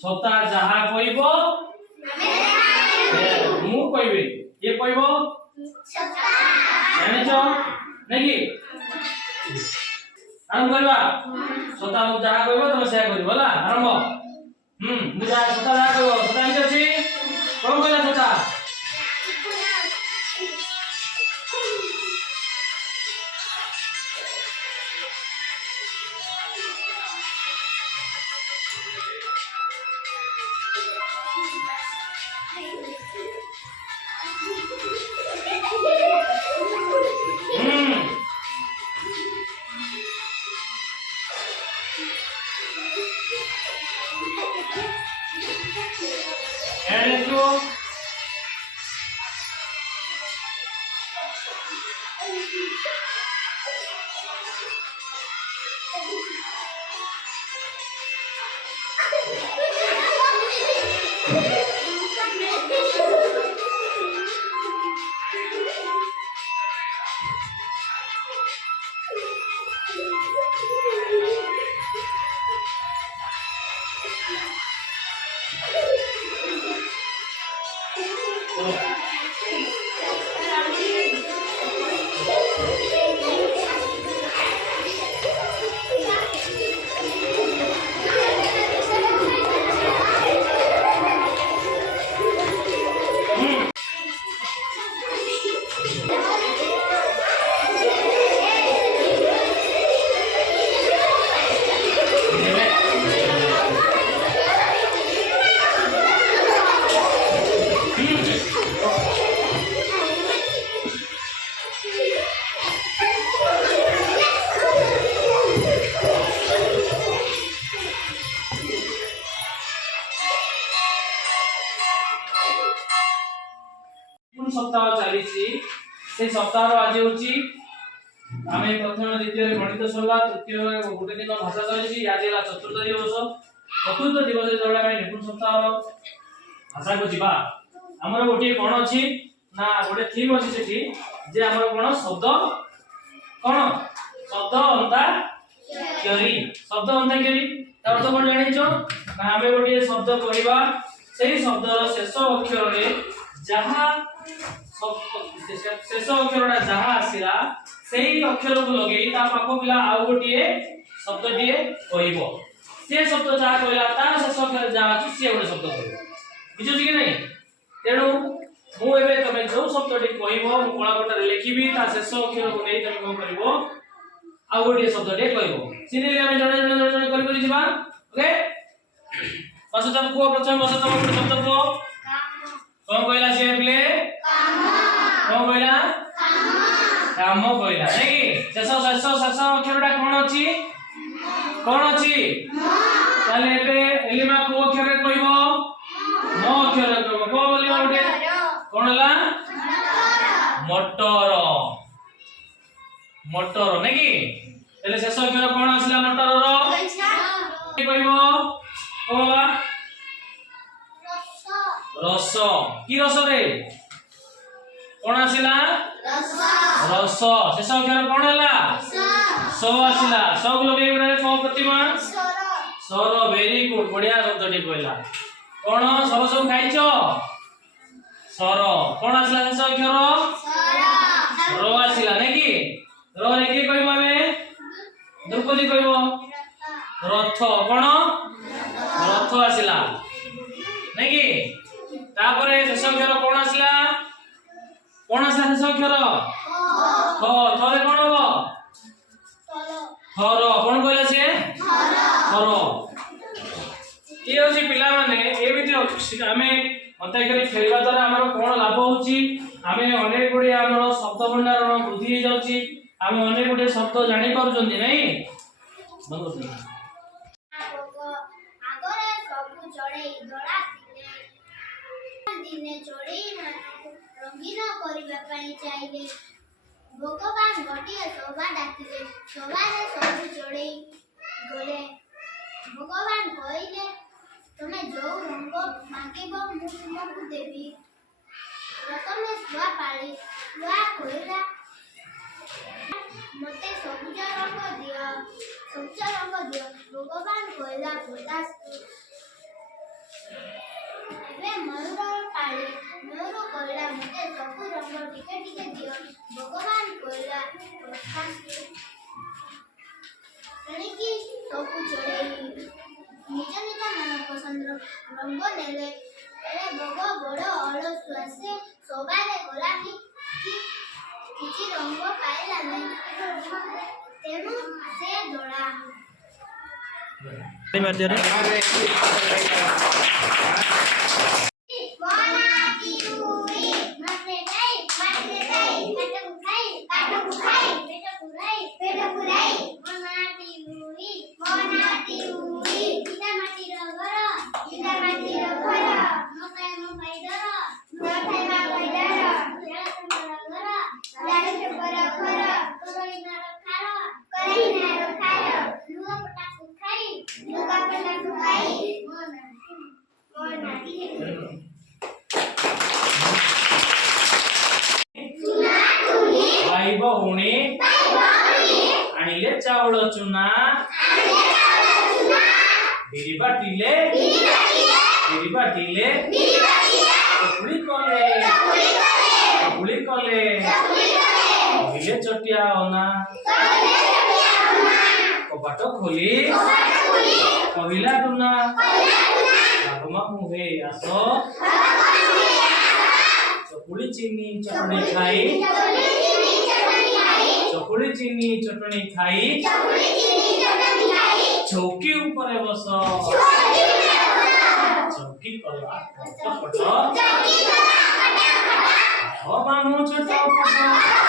सता जहा कहबो मु कहबे ये कहबो सता जाने छो नहीं आरंभ करबा सता मु जहा कहबो तमे से करबो होला आरंभ मु जहा सता जहा कहबो सता इते अछि कोन कहला सता सप्ताह चली से सप्ताह आज होची आमे प्रथम द्वितीय गणित सरला तृतीय गोटे दिन भाषा चली आज है चतुर्थ दिवस चतुर्थ दिवस जो आमे निपुण सप्ताह भाषा को जीवा हमर गोटे कोन अछि ना गोटे थीम अछि सेठी जे हमर कोन शब्द अंता क्यरी तार अर्थ कोन जानि छो ना आमे गोटे शब्द कहबा सेही शब्दर शेष अक्षर रे जहा शेष अक्षरटा जहा आसीला सेही अक्षर को लगे ता पाखो पिला आउ गोटे शब्द दिए कहइबो से शब्द जहा कहला तार शेष अक्षर जहा अछि से गोटे शब्द कहइबो बुझु कि नहीं तेणु मु एबे तमे जो शब्दटी कहइबो मु कोला पटरे लिखिबी ता शेष अक्षर को नै तमे को करबो आउ गोटे शब्दटे कहइबो सिनिले हम जणे करि करि जिबा ओके बसतम को प्रथम बसतम शब्द को कौन कहला से प्ले कौन कहला काम कहला नहीं शेष अक्षरटा कौन अछि ताले एबे एलिमा को अक्षर रे कहबो म अक्षर रे कहबो को बोलिबो गोटे कोन हला मटर नहीं ताले शेष अक्षर कोन आसला मटर रो कहबो ओ रस की रस रे कोन आसिला रस शेष अक्षर कोन हला स आसिला सब लगे रे को प्रतिमा सर वेरी गुड बढ़िया शब्द टी कहला कोन सब खाइछो सर कोन आसिला शेष अक्षर र आसिला नै कि र रे की कहबो हमें द्रौपदी कहबो रथ कोन रथ आसिला नै कि तापरे शेष अक्षर कोन आसिला शेष अक्षर थ थरे कोन हो थर कोन कहला से थर के होची पिला माने एमिति हमें अत्याय करी खेलवा द्वारा हमर कोन लाभ होची हमें अनेक गुडी हमर शब्द भंडार वृद्धि हो जाउची हमें अनेक गुडी शब्द जानि पारुचंदी नै बंद आगरे सब जड़े दड़ा ଦିନେ ଚଢ଼େଇମାନଙ୍କୁ ରଙ୍ଗୀନ କରିବା ପାଇଁ ଚାହିଁଲେ। ଭଗବାନ ଗୋଟିଏ ସଭା ଡାକିଲେ। ସଭାରେ ସବୁ ଚଢ଼େଇ ଗଲେ। ଭଗବାନ କହିଲେ, ତମେ ଯୋଉ ରଙ୍ଗ ମାଗିବ ମୁଁ ତୁମକୁ ଦେବି। ପ୍ରଥମେ ଶୁଆ ପାଳି। ଶୁଆ କହିଲା, ମୋତେ ସବୁଜ ରଙ୍ଗ ଦିଅ। ସବୁଜ ରଙ୍ଗ ଦିଅ। ଭଗବାନ କହିଲା, ତଥାସ୍ତୁ। ଏବେ ମୟୂର ପାଳି। ମୟୂର କହିଲା, ମୋତେ ସବୁ ରଙ୍ଗ ଟିକେ ଟିକେ ଦିଅ। ଭଗବାନ କହିଲା, ତଥାସ୍ତୁ। ଏଣିକି ସବୁ ଚଢ଼େଇ ନିଜ ନିଜ ମନ ପସନ୍ଦର ରଙ୍ଗ ନେଲେ। ହେଲେ ବଗ ବଡ଼ ଅଳସୁଆ। ସେ ସଭାରେ ଗଲାନି କି କିଛି ରଙ୍ଗ ପାଇଲା ନାହିଁ। ତେଣୁ ସେ ଦଳା। ଭାଇ ଭଉଣୀ ଆଣିଲେ ଚାଉଳ ଚୁନା। ବିରି ବାଟିଲେ ଚକୁଳି କଲେ। କହିଲେ ଚଟିଆ ଅନା। କବାଟ ଖୋଲି କହିଲା ଟୁନା, ବାଘମା ମୁହେ ଆସ। ଚକୁଳି ଚିନି ଚଟଣି ଖାଇ ଚୌକି ଉପରେ ବସ। ଚୌକି କଲା ପଟ ପଟ। ମାମୁଁ ଛୋଟ ପଟ।